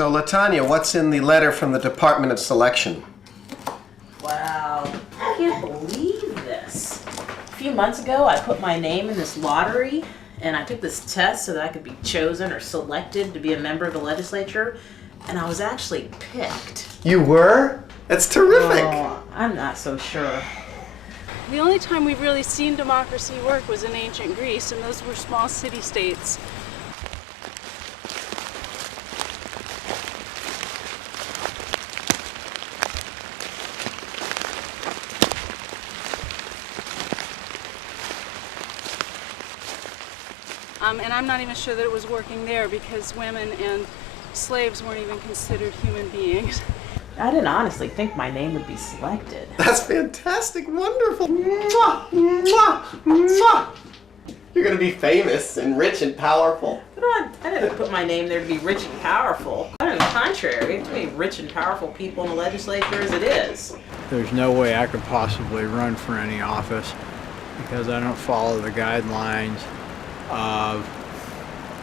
So, LaTanya, what's in the letter from the Department of Selection? Wow, I can't believe this. A few months ago, I put my name in this lottery, and I took this test so that I could be chosen or selected to be a member of the legislature, and I was actually picked. You were? That's terrific. Oh, I'm not so sure. The only time we've really seen democracy work was in ancient Greece, and those were small city-states. And I'm not even sure that it was working there because women and slaves weren't even considered human beings. I didn't honestly think my name would be selected. That's fantastic. Wonderful. Mwah, mwah, mwah. You're going to be famous and rich and powerful. But I didn't put my name there to be rich and powerful. On the contrary, we have too many rich and powerful people in the legislature as it is. There's no way I could possibly run for any office because I don't follow the guidelines of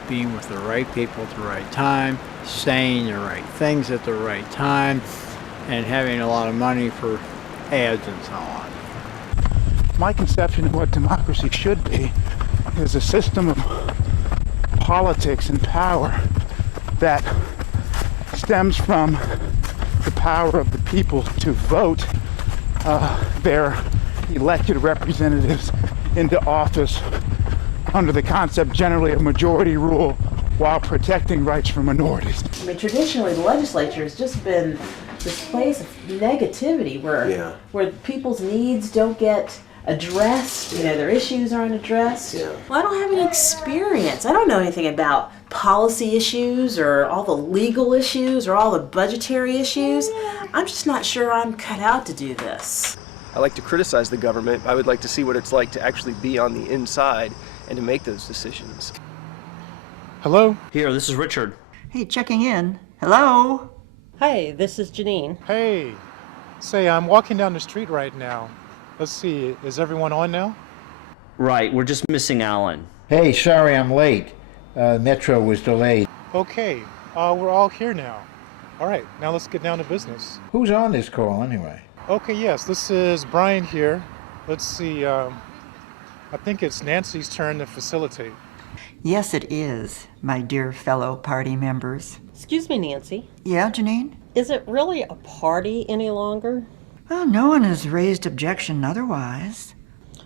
being with the right people at the right time, saying the right things at the right time, and having a lot of money for ads and so on. My conception of what democracy should be is a system of politics and power that stems from the power of the people to vote their elected representatives into office under the concept generally of majority rule while protecting rights for minorities. I mean, traditionally, the legislature has just been this place of negativity where people's needs don't get addressed, their issues aren't addressed. Yeah. Well, I don't have any experience. I don't know anything about policy issues or all the legal issues or all the budgetary issues. I'm just not sure I'm cut out to do this. I like to criticize the government. I would like to see what it's like to actually be on the inside and to make those decisions. Hello? Here, this is Richard. Hey, checking in. Hello? Hi, this is Janine. Hey, say, I'm walking down the street right now. Let's see, is everyone on now? Right, we're just missing Alan. Hey, sorry I'm late. Metro was delayed. Okay, we're all here now. All right, now let's get down to business. Who's on this call anyway? Okay, yes, this is Brian here. Let's see, I think it's Nancy's turn to facilitate. Yes, it is, my dear fellow party members. Excuse me, Nancy. Yeah, Janine? Is it really a party any longer? Well, no one has raised objection otherwise.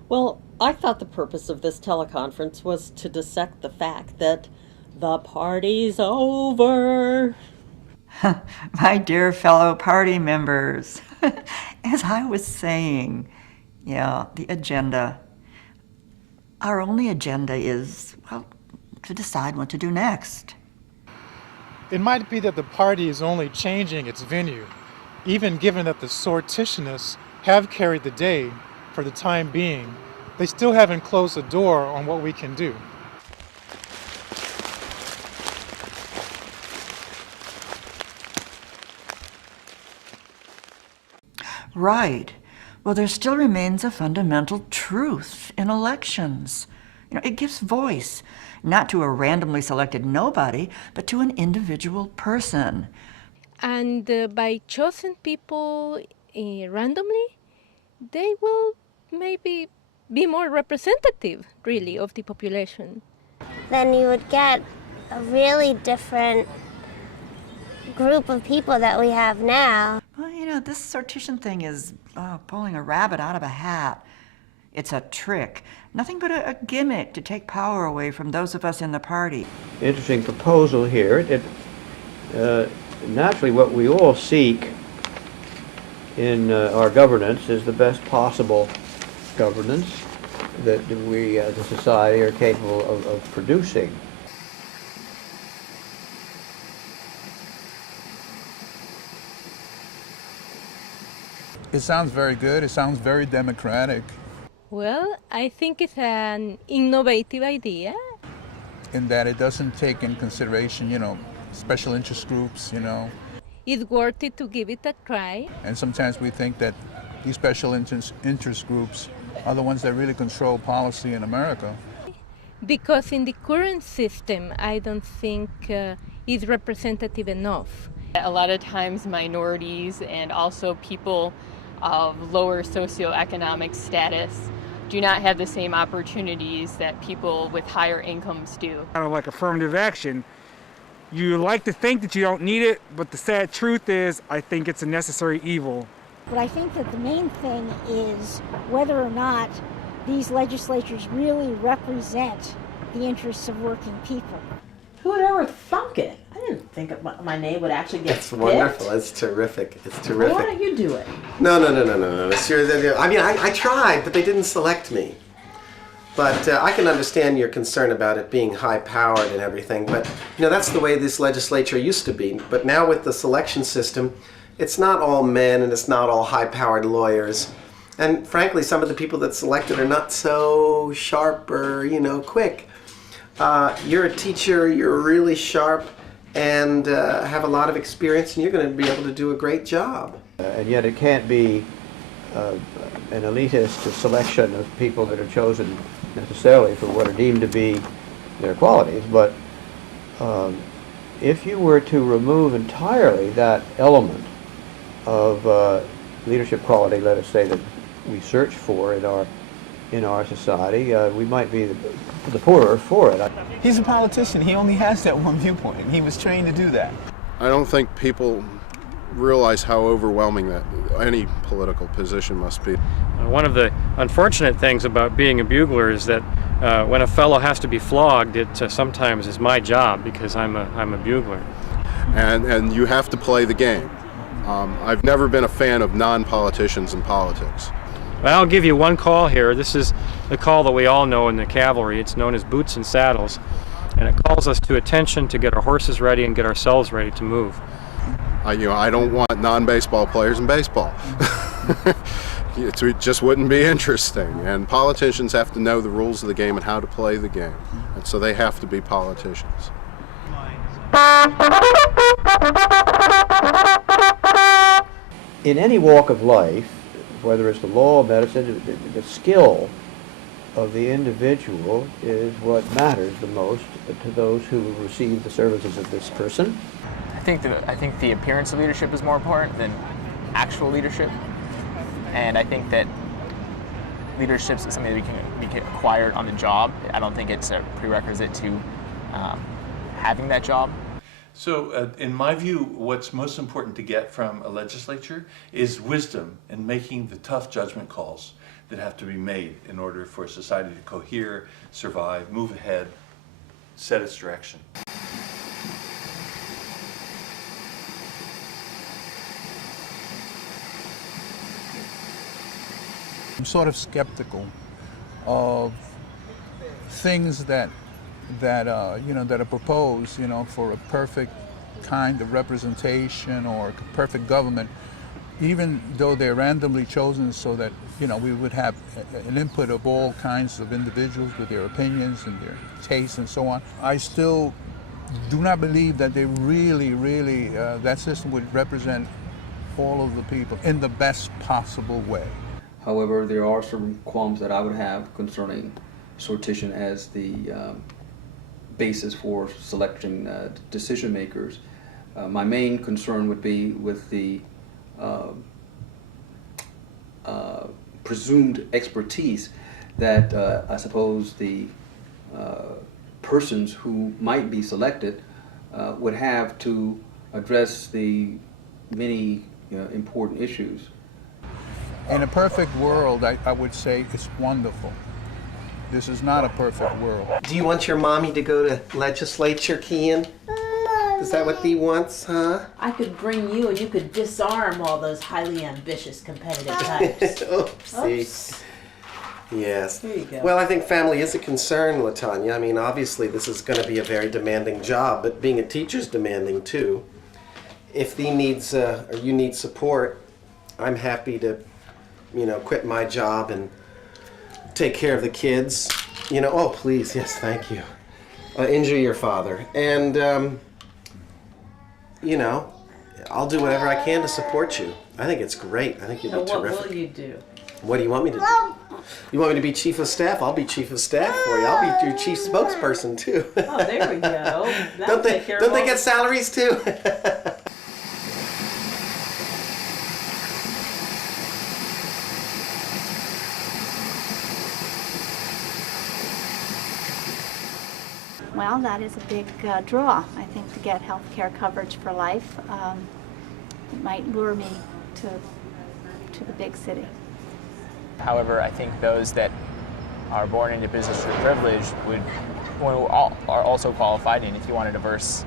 Well, I thought the purpose of this teleconference was to dissect the fact that the party's over. My dear fellow party members, as I was saying, the agenda. Our only agenda is, to decide what to do next. It might be that the party is only changing its venue, even given that the sortitionists have carried the day for the time being. They still haven't closed the door on what we can do. Right. Well, there still remains a fundamental truth in elections. It gives voice, not to a randomly selected nobody, but to an individual person. And by choosing people randomly, they will maybe be more representative, really, of the population. Then you would get a really different group of people that we have now. Well, this sortition thing is pulling a rabbit out of a hat. It's a trick, nothing but a gimmick to take power away from those of us in the party. Interesting proposal here. Naturally, what we all seek in our governance is the best possible governance that we as a society are capable of producing. It sounds very good. It sounds very democratic. Well, I think it's an innovative idea. In that it doesn't take in consideration, special interest groups, It's worth it to give it a try. And sometimes we think that these special interest groups are the ones that really control policy in America. Because in the current system, I don't think it is representative enough. A lot of times minorities and also people of lower socioeconomic status do not have the same opportunities that people with higher incomes do. Kind of like affirmative action. You like to think that you don't need it, but the sad truth is I think it's a necessary evil. But I think that the main thing is whether or not these legislatures really represent the interests of working people. Who would ever thunk it? I didn't think my name would actually get It's picked. wonderful. It's terrific. It's terrific. Why don't you do it? No. Seriously, I mean, I tried, but they didn't select me. But I can understand your concern about it being high-powered and everything. But, you know, that's the way this legislature used to be. But now with the selection system, it's not all men and it's not all high-powered lawyers. And frankly, some of the people that selected are not so sharp or, you know, quick. You're a teacher, you're really sharp, and have a lot of experience, and you're going to be able to do a great job. And yet it can't be an elitist selection of people that are chosen necessarily for what are deemed to be their qualities, but if you were to remove entirely that element of leadership quality, let us say, that we search for in our society, we might be the poorer for it. He's a politician. He only has that one viewpoint, and he was trained to do that. I don't think people realize how overwhelming that any political position must be. One of the unfortunate things about being a bugler is that when a fellow has to be flogged, it sometimes is my job because I'm a bugler. And you have to play the game. I've never been a fan of non-politicians in politics. Well, I'll give you one call here. This is the call that we all know in the cavalry. It's known as boots and saddles, and it calls us to attention to get our horses ready and get ourselves ready to move. I don't want non-baseball players in baseball. It just wouldn't be interesting. And politicians have to know the rules of the game and how to play the game. And so they have to be politicians. In any walk of life, whether it's the law, medicine, the skill of the individual is what matters the most to those who receive the services of this person. I think the appearance of leadership is more important than actual leadership, and I think that leadership is something that we can acquire on the job. I don't think it's a prerequisite to having that job. So in my view, what's most important to get from a legislature is wisdom in making the tough judgment calls that have to be made in order for society to cohere, survive, move ahead, set its direction. I'm sort of skeptical of things that are proposed, for a perfect kind of representation or perfect government, even though they're randomly chosen so that, we would have an input of all kinds of individuals with their opinions and their tastes and so on. I still do not believe that they really, that system would represent all of the people in the best possible way. However, there are some qualms that I would have concerning sortition as the basis for selecting decision makers. My main concern would be with the presumed expertise that I suppose the persons who might be selected would have to address the many important issues. In a perfect world, I would say it's wonderful. This is not a perfect world. Do you want your mommy to go to legislature, Kian? Is that what thee wants, huh? I could bring you and you could disarm all those highly ambitious competitive types. Oopsie. Oops. Yes. There you go. Well, I think family is a concern, LaTanya. I mean, obviously this is going to be a very demanding job, but being a teacher's demanding too. If thee needs, or you need support, I'm happy to, quit my job and take care of the kids. Oh, please, yes, thank you. Injure your father. And, I'll do whatever I can to support you. I think it's great. I think you'll be terrific. What will you do? What do you want me to do? You want me to be chief of staff? I'll be chief of staff for you. I'll be your chief spokesperson too. Oh, there we go. Don't they get salaries too? Well, that is a big draw, I think, to get health care coverage for life. It might lure me to the big city. However, I think those that are born into business through privilege are also qualified, and if you want a diverse,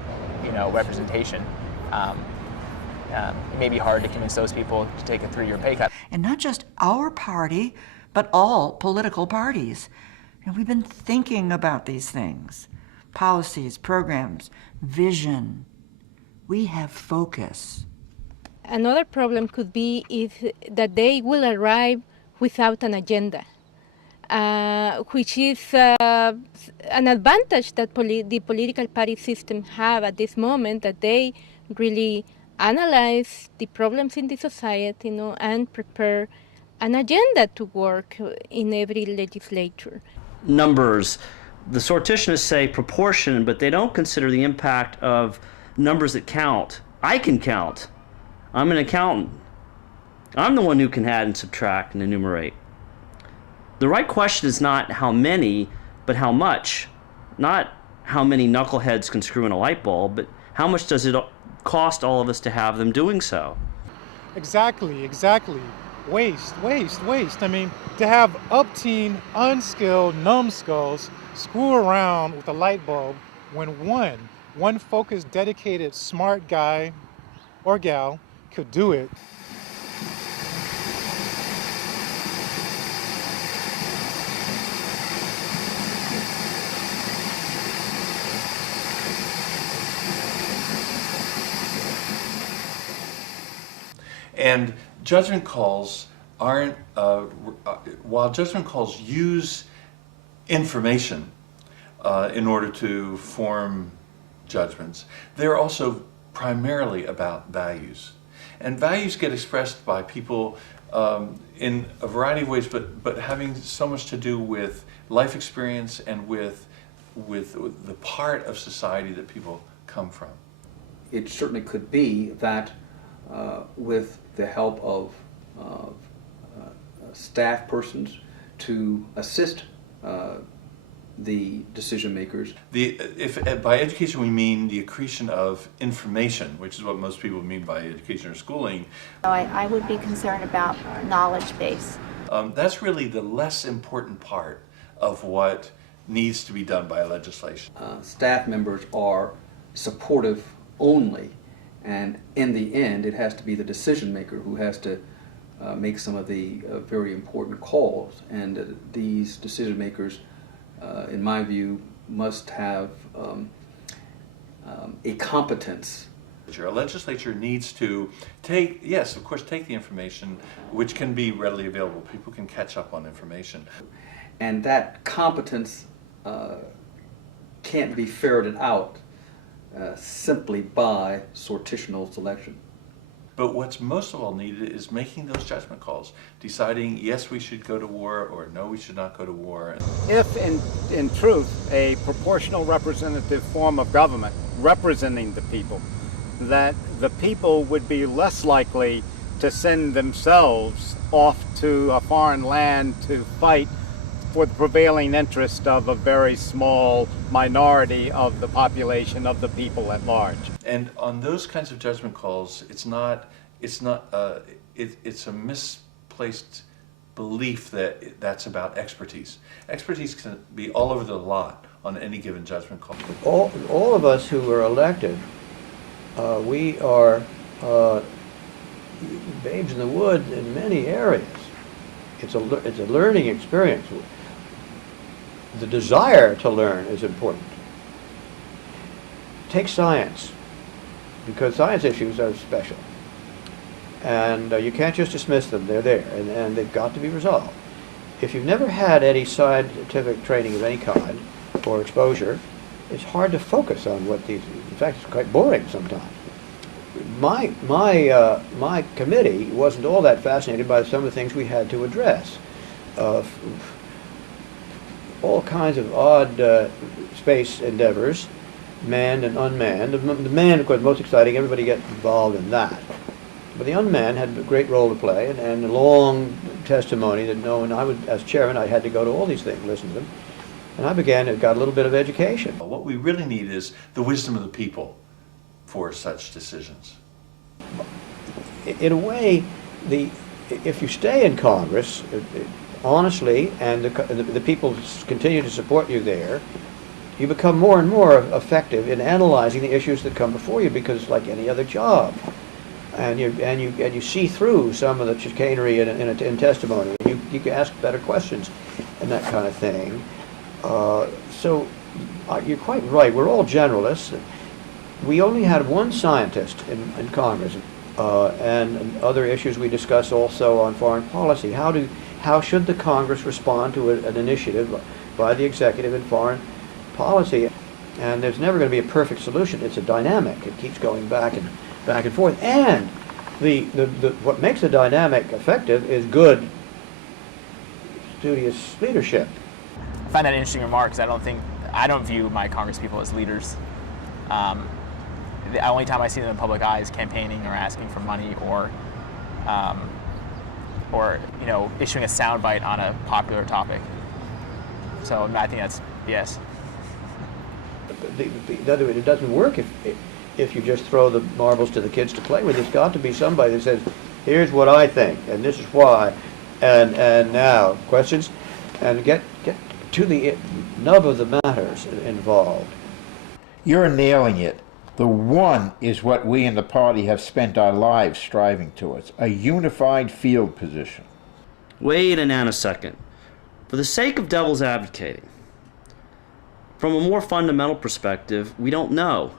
representation, it may be hard to convince those people to take a 3-year pay cut. And not just our party, but all political parties. We've been thinking about these things. Policies, programs, vision. We have focus. Another problem could be that they will arrive without an agenda, which is an advantage that the political party system have at this moment, that they really analyze the problems in the society, and prepare an agenda to work in every legislature. Numbers. The sortitionists say proportion, but they don't consider the impact of numbers that count. I can count. I'm an accountant. I'm the one who can add and subtract and enumerate. The right question is not how many, but how much. Not how many knuckleheads can screw in a light bulb, but how much does it cost all of us to have them doing so? Exactly. Waste. I mean, to have upteen, unskilled numbskulls screw around with a light bulb when one focused, dedicated, smart guy or gal could do it. And judgment calls aren't, while judgment calls use information in order to form judgments, they're also primarily about values. And values get expressed by people in a variety of ways, but having so much to do with life experience and with the part of society that people come from. It certainly could be that with the help of staff persons to assist the decision makers. If by education we mean the accretion of information, which is what most people mean by education or schooling. I would be concerned about knowledge base. That's really the less important part of what needs to be done by legislation. Staff members are supportive only, and in the end it has to be the decision maker who has to make some of the very important calls, and these decision makers, in my view, must have a competence. A legislature needs to take the information which can be readily available. People can catch up on information. And that competence can't be ferreted out simply by sortitional selection. But what's most of all needed is making those judgment calls, deciding yes, we should go to war, or no, we should not go to war. If in truth a proportional representative form of government representing the people, that the people would be less likely to send themselves off to a foreign land to fight for the prevailing interest of a very small minority of the population, of the people at large. And on those kinds of judgment calls, it's a misplaced belief that that's about expertise. Expertise can be all over the lot on any given judgment call. All of us who are elected, we are babes in the woods in many areas. It's a learning experience. The desire to learn is important. Take science, because science issues are special. And you can't just dismiss them, they're there, and they've got to be resolved. If you've never had any scientific training of any kind, or exposure, it's hard to focus on what these, in fact it's quite boring sometimes. my committee wasn't all that fascinated by some of the things we had to address. All kinds of odd space endeavors, manned and unmanned. The manned, of course, most exciting. Everybody gets involved in that. But the unmanned had a great role to play, and a long testimony that no, and I would, as chairman, I had to go to all these things, listen to them. And I got a little bit of education. What we really need is the wisdom of the people for such decisions. In a way, if you stay in Congress, honestly, and the people continue to support you there, you become more and more effective in analyzing the issues that come before you, because it's like any other job. And you see through some of the chicanery in testimony. You can ask better questions and that kind of thing. So you're quite right. We're all generalists. We only had one scientist in Congress, and other issues we discuss also on foreign policy. How should the Congress respond to an initiative by the executive in foreign policy? And there's never going to be a perfect solution. It's a dynamic. It keeps going back and forth. And what makes a dynamic effective is good, studious leadership. I find that an interesting remark, because I don't view my Congresspeople as leaders. The only time I see them in public eye is campaigning or asking for money or issuing a soundbite on a popular topic. So I think that's BS. It doesn't work if you just throw the marbles to the kids to play with. There's got to be somebody that says, here's what I think, and this is why, and now, questions? And get to the nub of the matters involved. You're nailing it. The one is what we in the party have spent our lives striving towards, a unified field position. Wait a nanosecond. For the sake of devil's advocating, from a more fundamental perspective, we don't know.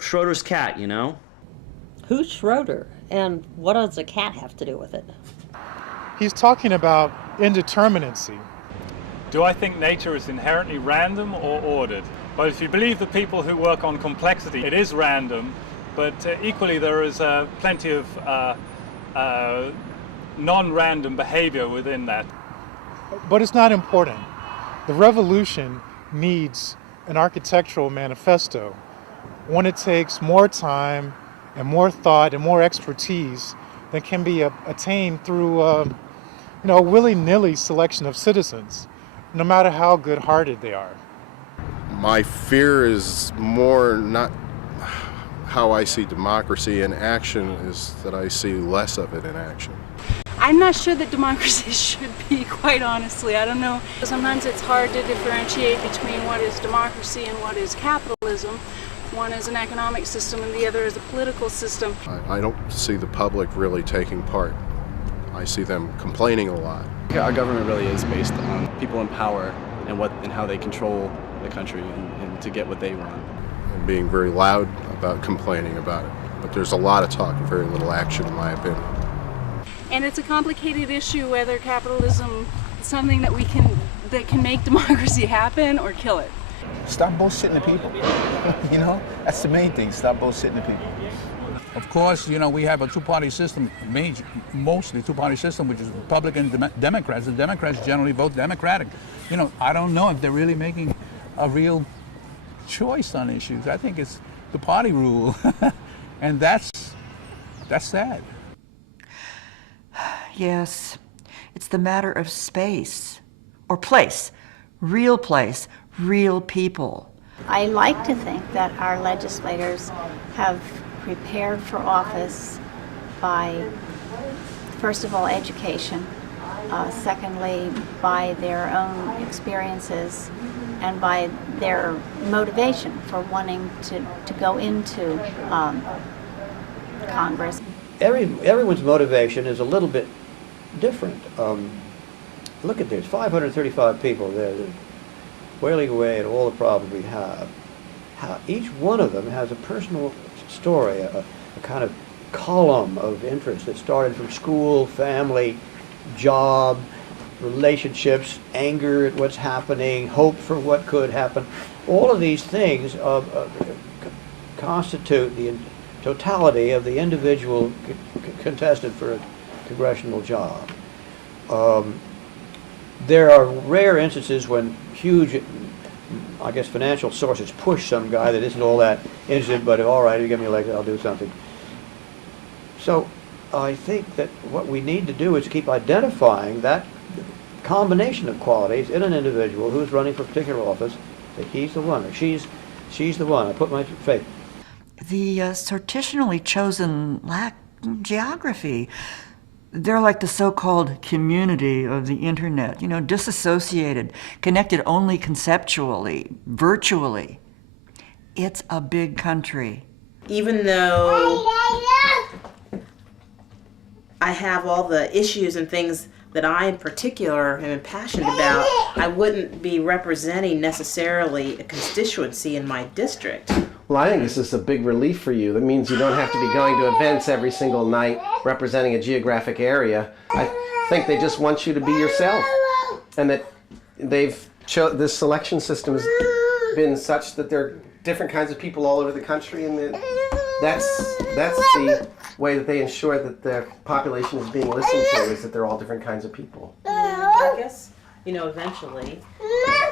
Schroeder's cat, you know? Who's Schroeder? And what does a cat have to do with it? He's talking about indeterminacy. Do I think nature is inherently random or ordered? Well, if you believe the people who work on complexity, it is random, but equally there is plenty of non-random behavior within that. But it's not important. The revolution needs an architectural manifesto. One that takes more time and more thought and more expertise than can be attained through a willy-nilly selection of citizens, no matter how good-hearted they are. My fear is more not how I see democracy in action, is that I see less of it in action. I'm not sure that democracy should be, quite honestly. I don't know. Sometimes it's hard to differentiate between what is democracy and what is capitalism. One is an economic system and the other is a political system. I don't see the public really taking part. I see them complaining a lot. Our government really is based on people in power and how they control the country and to get what they want. And being very loud about complaining about it. But there's a lot of talk and very little action, in my opinion. And it's a complicated issue whether capitalism is something that can make democracy happen or kill it. Stop bullshitting the people. That's the main thing. Stop bullshitting the people. Of course, we have a two-party system, mostly two-party system, which is Republican and Democrats. The Democrats generally vote Democratic. I don't know if they're really making a real choice on issues. I think it's the party rule, and that's sad. Yes, it's the matter of space or place, real people. I like to think that our legislators have prepared for office by, first of all, education, secondly, by their own experiences, and by their motivation for wanting to go into Congress. Everyone's motivation is a little bit different. Look at this, 535 people there, wailing away at all the problems we have. Each one of them has a personal story, a kind of column of interest that started from school, family, job, relationships, anger at what's happening, hope for what could happen. All of these things constitute the totality of the individual contested for a congressional job. There are rare instances when huge, I guess, financial sources push some guy that isn't all that interested, but all right, you give me a leg, I'll do something. So I think that what we need to do is to keep identifying that combination of qualities in an individual who's running for a particular office, that he's the one, or she's the one. I put my faith. The sortitionally chosen lack geography. They're like the so-called community of the internet, you know, disassociated, connected only conceptually, virtually. It's a big country. Even though I have all the issues and things that I in particular am passionate about, I wouldn't be representing necessarily a constituency in my district. Well, I think this is a big relief for you. That means you don't have to be going to events every single night representing a geographic area. I think they just want you to be yourself. And that this selection system has been such that there are different kinds of people all over the country, and that's the way that they ensure that the population is being listened to, is that they're all different kinds of people. I guess, eventually,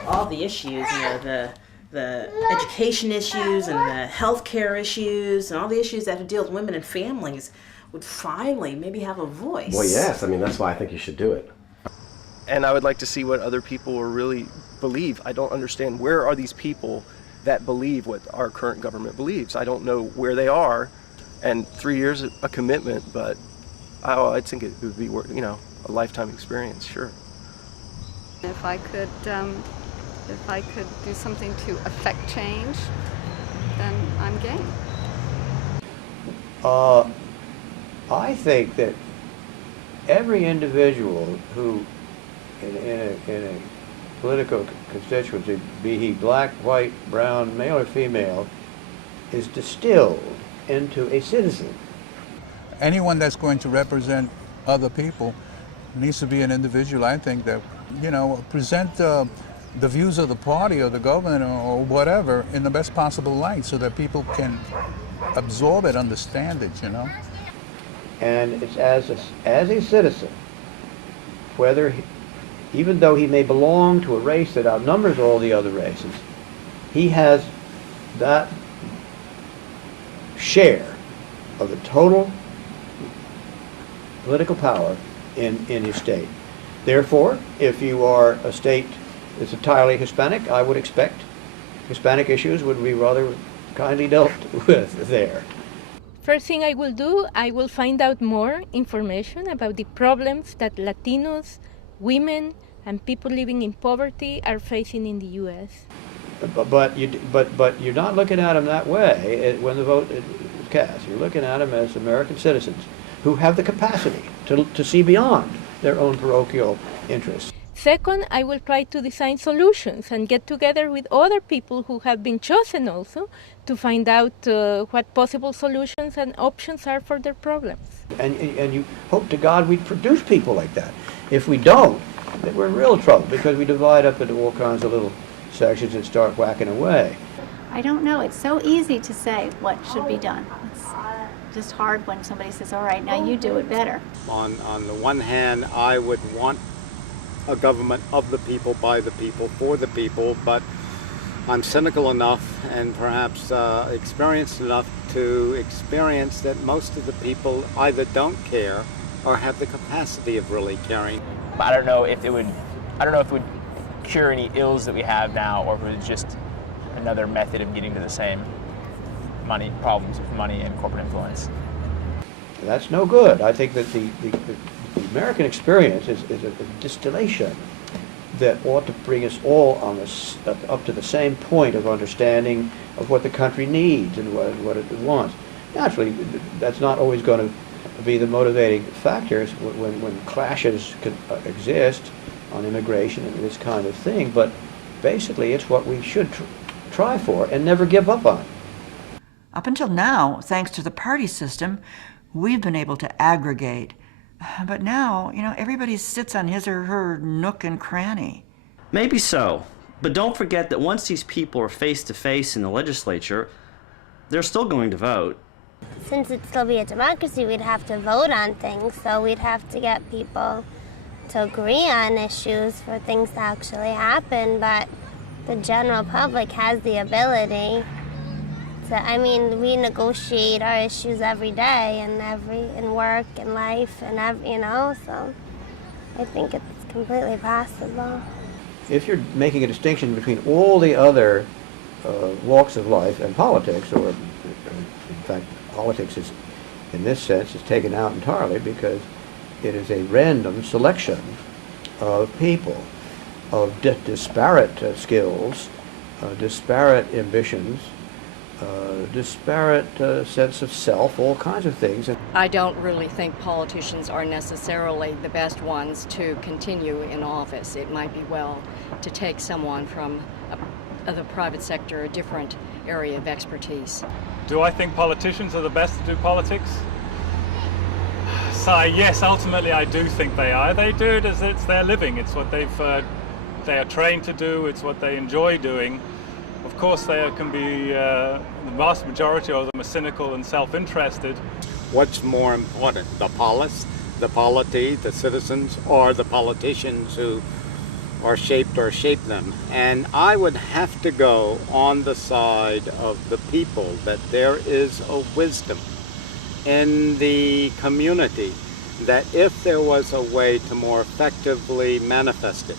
all the issues, the education issues and the healthcare issues and all the issues that have to deal with women and families would finally maybe have a voice. Well, yes. I mean, that's why I think you should do it. And I would like to see what other people really believe. I don't understand, where are these people that believe what our current government believes? I don't know where they are. And 3 years a commitment, but I think it would be, a lifetime experience, sure. If I could do something to affect change, then I'm game. I think that every individual who, in a political constituency, be he black, white, brown, male or female, is distilled into a citizen. Anyone that's going to represent other people needs to be an individual, I think, that, present the views of the party or the government or whatever in the best possible light so that people can absorb it, understand it, And it's as a citizen, whether even though he may belong to a race that outnumbers all the other races, he has that share of the total political power in his state. Therefore, if you are a state that's entirely Hispanic, I would expect Hispanic issues would be rather kindly dealt with there. First thing I will do, I will find out more information about the problems that Latinos, women, and people living in poverty are facing in the U.S. But you're not looking at them that way when the vote is cast. You're looking at them as American citizens who have the capacity to see beyond their own parochial interests. Second, I will try to design solutions and get together with other people who have been chosen also to find out what possible solutions and options are for their problems. And you hope to God we produce people like that. If we don't, then we're in real trouble because we divide up into all kinds of little sections and start whacking away. I don't know. It's so easy to say what should be done. It's just hard when somebody says, all right, now you do it better. On the one hand, I would want a government of the people, by the people, for the people, but I'm cynical enough and perhaps experienced enough to experience that most of the people either don't care or have the capacity of really caring. I don't know if it would cure any ills that we have now, or if it was just another method of getting to the same problems with money and corporate influence. That's no good. I think that the American experience is a distillation that ought to bring us all up to the same point of understanding of what the country needs and what it wants. Naturally, that's not always going to be the motivating factors when clashes exist on immigration and this kind of thing, but basically it's what we should try for and never give up on. Up until now, thanks to the party system, we've been able to aggregate. But now, everybody sits on his or her nook and cranny. Maybe so, but don't forget that once these people are face to face in the legislature, they're still going to vote. Since it'd still be a democracy, we'd have to vote on things, so we'd have to get people to agree on issues for things to actually happen, but the general public has the ability to, I mean, we negotiate our issues every day in work and life and you know, so I think it's completely possible. If you're making a distinction between all the other walks of life and politics, or in fact, politics is, in this sense, is taken out entirely because it is a random selection of people of disparate skills, disparate ambitions, disparate sense of self, all kinds of things. I don't really think politicians are necessarily the best ones to continue in office. It might be well to take someone from the private sector, a different area of expertise. Do I think politicians are the best to do politics? So yes, ultimately I do think they are. They do it as it's their living. It's what they are trained to do. It's what they enjoy doing. Of course, they can be, the vast majority of them are cynical and self-interested. What's more important, the polis, the polity, the citizens, or the politicians who are shaped or shape them? And I would have to go on the side of the people, that there is a wisdom in the community, that if there was a way to more effectively manifest it.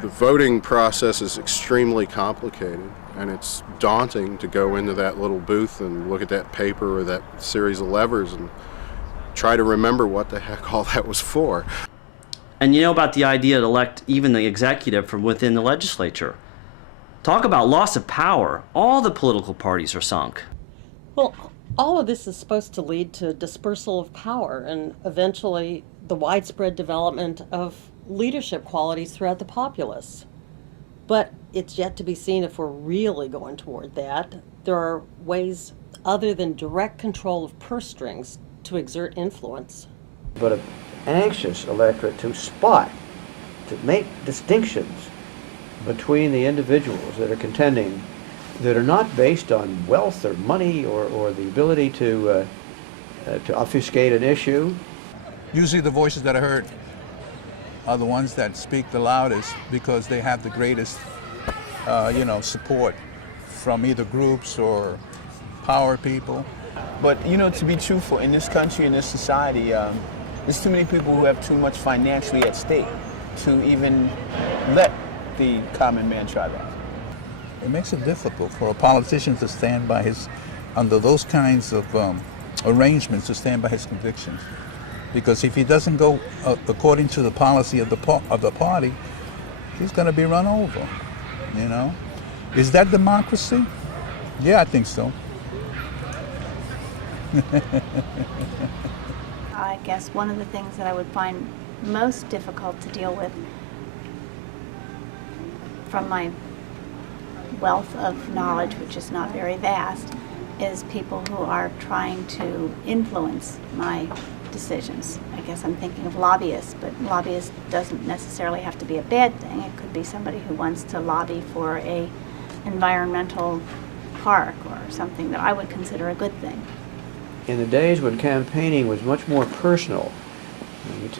The voting process is extremely complicated, and it's daunting to go into that little booth and look at that paper or that series of levers and try to remember what the heck all that was for. And you know about the idea to elect even the executive from within the legislature. Talk about loss of power. All the political parties are sunk. Well, all of this is supposed to lead to dispersal of power and eventually the widespread development of leadership qualities throughout the populace. But it's yet to be seen if we're really going toward that. There are ways other than direct control of purse strings to exert influence. But an anxious electorate to spot, to make distinctions between the individuals that are contending, that are not based on wealth or money or the ability to obfuscate an issue. Usually the voices that are heard are the ones that speak the loudest because they have the greatest, support from either groups or power people. But, to be truthful, in this country, in this society, there's too many people who have too much financially at stake to even let the common man try that. It makes it difficult for a politician to stand by under those kinds of arrangements, to stand by his convictions. Because if he doesn't go according to the policy of the party, he's going to be run over, Is that democracy? Yeah, I think so. I guess one of the things that I would find most difficult to deal with from my wealth of knowledge, which is not very vast, is people who are trying to influence my decisions. I guess I'm thinking of lobbyists, but lobbyist doesn't necessarily have to be a bad thing. It could be somebody who wants to lobby for a environmental park or something that I would consider a good thing. In the days when campaigning was much more personal,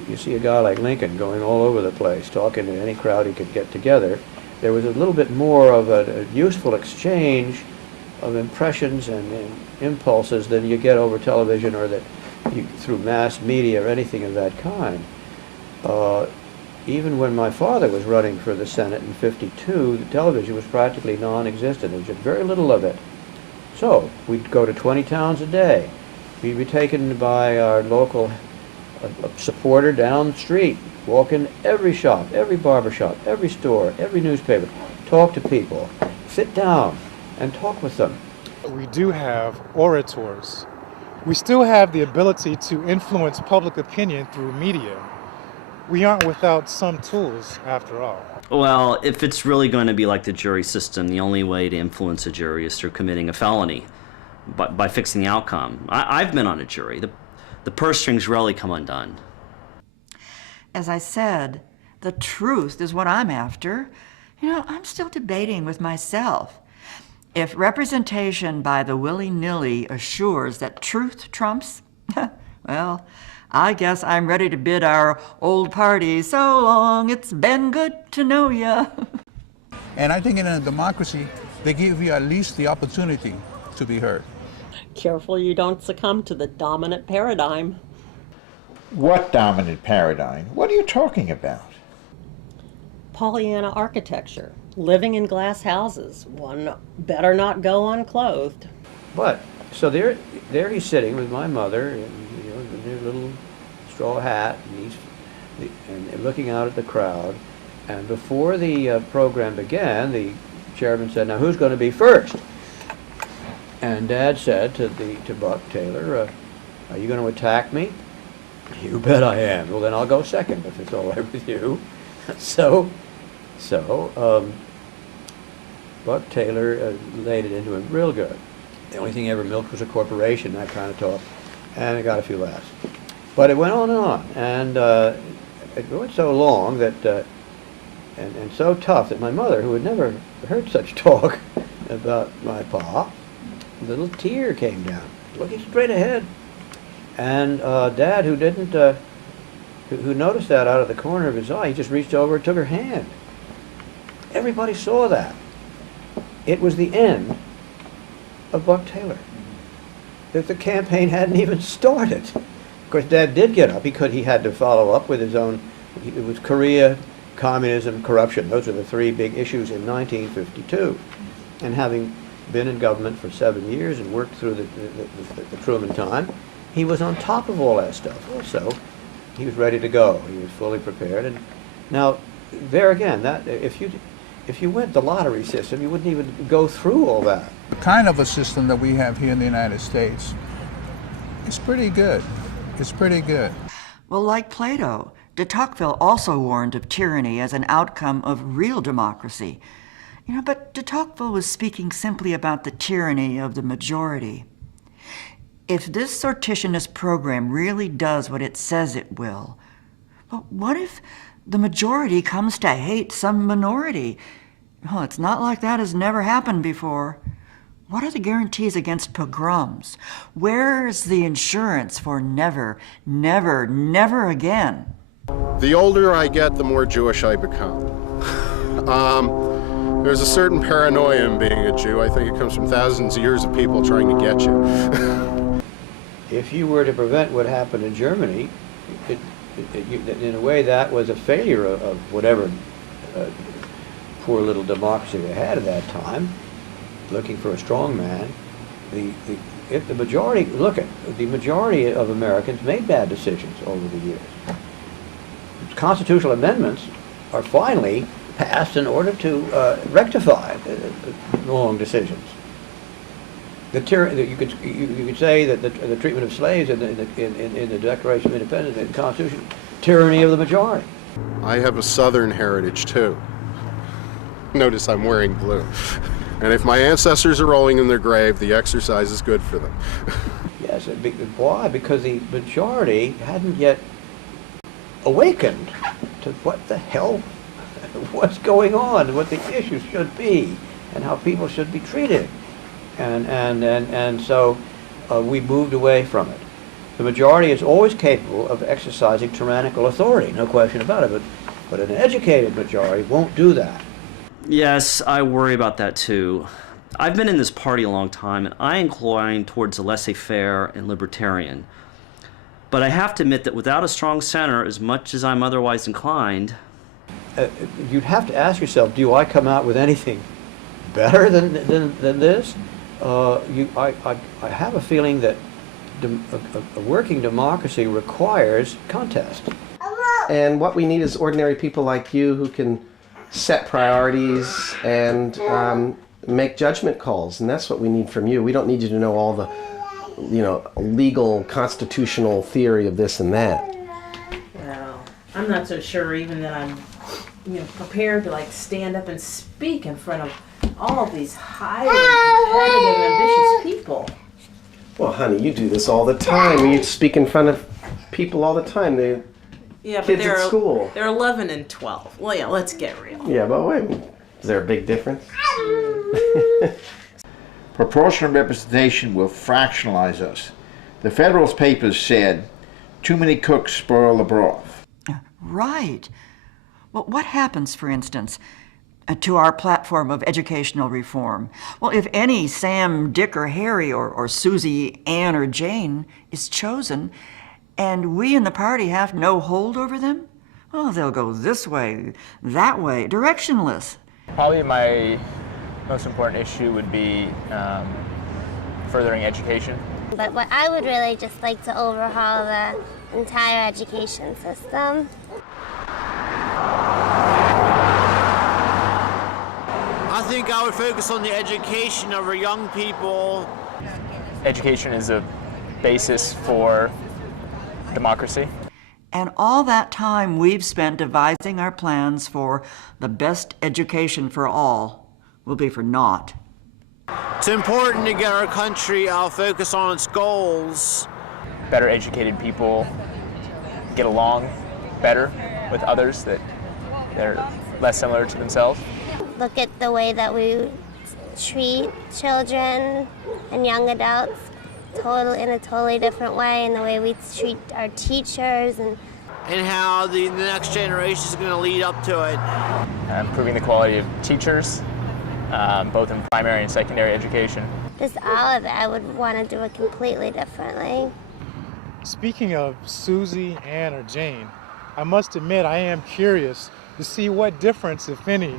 you see a guy like Lincoln going all over the place, talking to any crowd he could get together. There was a little bit more of a useful exchange of impressions and impulses than you get over television or that through mass media or anything of that kind. Even when my father was running for the Senate in '52, the television was practically non-existent. There was very little of it. So we'd go to 20 towns a day. We'd be taken by our local supporter down the street, walk in every shop, every barber shop, every store, every newspaper, talk to people, sit down and talk with them. We do have orators. We still have the ability to influence public opinion through media. We aren't without some tools, after all. Well, if it's really going to be like the jury system, the only way to influence a jury is through committing a felony, by fixing the outcome. I've been on a jury. The purse strings rarely come undone. As I said, the truth is what I'm after. I'm still debating with myself. If representation by the willy-nilly assures that truth trumps, well, I guess I'm ready to bid our old party so long, it's been good to know ya. And I think in a democracy, they give you at least the opportunity to be heard. Careful you don't succumb to the dominant paradigm. What dominant paradigm? What are you talking about? Pollyanna architecture, living in glass houses. One better not go unclothed. But, so there he's sitting with my mother, and, you know, in their little straw hat, and looking out at the crowd. And before the program began, the chairman said, "Now who's going to be first?" And Dad said to Buck Taylor, "Are you going to attack me?" "You bet I am." "Well, then I'll go second if it's all right with you." So Buck Taylor laid it into him real good. The only thing he ever milked was a corporation, that kind of talk, and it got a few laughs. But it went on, and it went so long that, and so tough that my mother, who had never heard such talk about my pa, a little tear came down, looking straight ahead. And Dad, who didn't, who noticed that out of the corner of his eye, he just reached over and took her hand. Everybody saw that. It was the end of Buck Taylor. That the campaign hadn't even started. Of course, Dad did get up. He had to follow up with his own. It was Korea, communism, corruption. Those were the three big issues in 1952. And having been in government for 7 years and worked through the Truman time, he was on top of all that stuff. Also, he was ready to go. He was fully prepared. And now, there again, that if you went the lottery system, you wouldn't even go through all that. The kind of a system that we have here in the United States is pretty good. It's pretty good. Well, like Plato, de Tocqueville also warned of tyranny as an outcome of real democracy. You know, but de Tocqueville was speaking simply about the tyranny of the majority. If this sortitionist program really does what it says it will, well, what if the majority comes to hate some minority? Well, it's not like that has never happened before. What are the guarantees against pogroms? Where's the insurance for never, never, never again? The older I get, the more Jewish I become. There's a certain paranoia in being a Jew. I think it comes from thousands of years of people trying to get you. If you were to prevent what happened in Germany, in a way that was a failure of whatever poor little democracy they had at that time, looking for a strong man. If the majority, the majority of Americans made bad decisions over the years. Constitutional amendments are finally passed in order to rectify wrong decisions. You could say that the treatment of slaves in the Declaration of Independence and the Constitution, tyranny of the majority. I have a Southern heritage too. Notice I'm wearing blue. And if my ancestors are rolling in their grave, the exercise is good for them. Yes, why? Because the majority hadn't yet awakened to what the hell, what's going on, what the issues should be, and how people should be treated. And so we moved away from it. The majority is always capable of exercising tyrannical authority, no question about it, but an educated majority won't do that. Yes, I worry about that too. I've been in this party a long time, and I incline towards the laissez-faire and libertarian. But I have to admit that without a strong center, as much as I'm otherwise inclined... You'd have to ask yourself, do I come out with anything better than this? I have a feeling that a working democracy requires contest. And what we need is ordinary people like you who can set priorities and make judgment calls, and that's what we need from you. We don't need you to know all the, legal constitutional theory of this and that. Well, I'm not so sure even that I'm, prepared to stand up and speak in front of all of these highly competitive, ambitious people. Well, honey, you do this all the time. You speak in front of people all the time. Yeah, kids at school. They're 11 and 12. Well, yeah, let's get real. Yeah, but wait, is there a big difference? Proportional representation will fractionalize us. The Federalist Papers said, too many cooks spoil the broth. Right. Well, what happens, for instance, to our platform of educational reform? Well, if any Sam, Dick, or Harry, or Susie, Ann, or Jane is chosen, and we in the party have no hold over them, well, they'll go this way, that way, directionless. Probably my most important issue would be furthering education. But what I would really just like to overhaul the entire education system. I think I would focus on the education of our young people. Education is a basis for democracy. And all that time we've spent devising our plans for the best education for all will be for naught. It's important to get our country focused on its goals. Better educated people get along better with others that they're less similar to themselves. Look at the way that we treat children and young adults in a totally different way, and the way we treat our teachers and how the next generation is going to lead up to it. Improving the quality of teachers, both in primary and secondary education. Just all of it, I would want to do it completely differently. Speaking of Susie, Ann, or Jane, I must admit I am curious to see what difference, if any,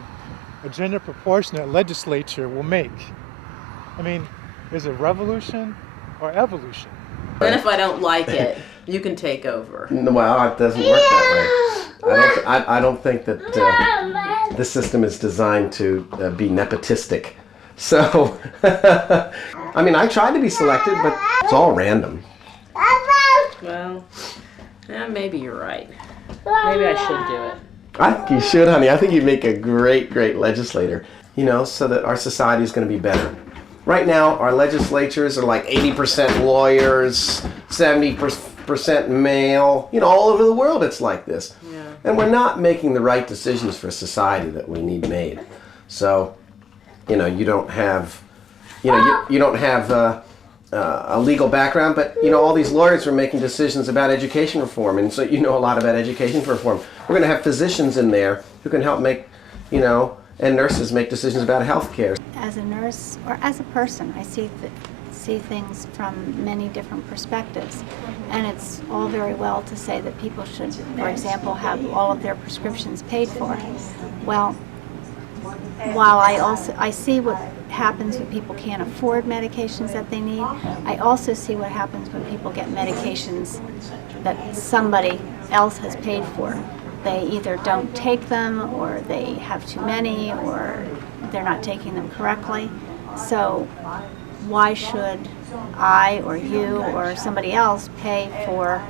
a gender proportionate legislature will make. I mean, is it revolution or evolution? Then if I don't like it, you can take over. Well, it doesn't work that way. I don't think that this system is designed to be nepotistic. So, I mean, I tried to be selected, but it's all random. Well, yeah, maybe you're right. Maybe I should do it. I think you should, honey. I think you'd make a great, great legislator, you know, so that our society is going to be better. Right now, our legislatures are like 80% lawyers, 70% male. You know, all over the world it's like this. Yeah. And we're not making the right decisions for society that we need made. So, you know, you don't have, you don't have a legal background, but, you know, all these lawyers are making decisions about education reform, and so you know a lot about education reform. We're going to have physicians in there who can help make, you know, and nurses make decisions about health care. As a nurse or as a person, I see things from many different perspectives. And it's all very well to say that people should, for example, have all of their prescriptions paid for. Well, while I see what happens when people can't afford medications that they need, I also see what happens when people get medications that somebody else has paid for. They either don't take them, or they have too many, or they're not taking them correctly. So why should I or you or somebody else pay for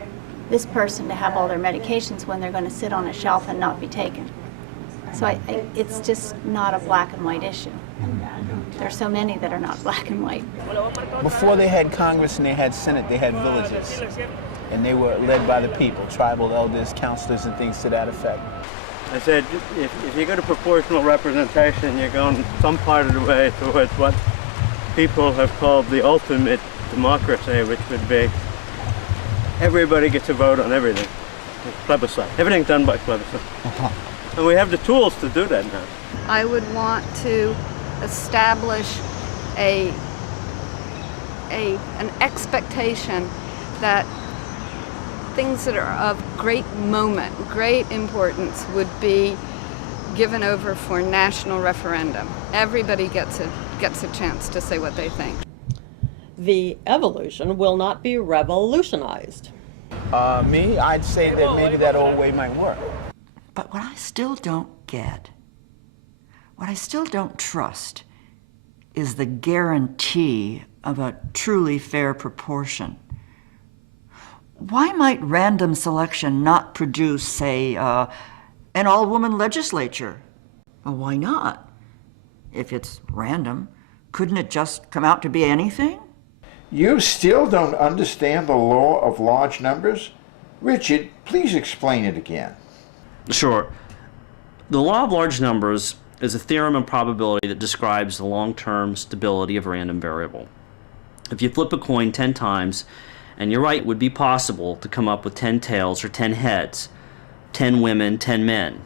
this person to have all their medications when they're going to sit on a shelf and not be taken? So it's just not a black and white issue. There's so many that are not black and white. Before they had Congress and they had Senate, they had villages. And they were led by the people, tribal elders, counselors, and things to that effect. I said, if you go to proportional representation, you're going some part of the way towards what people have called the ultimate democracy, which would be everybody gets a vote on everything. It's plebiscite. Everything's done by plebiscite. And we have the tools to do that now. I would want to establish an expectation that things that are of great moment, great importance, would be given over for national referendum. Everybody gets a chance to say what they think. The evolution will not be revolutionized. I'd say that maybe that old way might work. But what I still don't get, what I still don't trust, is the guarantee of a truly fair proportion. Why might random selection not produce, say, an all-woman legislature? Well, why not? If it's random, couldn't it just come out to be anything? You still don't understand the law of large numbers? Richard, please explain it again. Sure. The law of large numbers is a theorem of probability that describes the long-term stability of a random variable. If you flip a coin 10 times, and you're right, it would be possible to come up with 10 tails or 10 heads, 10 women, 10 men.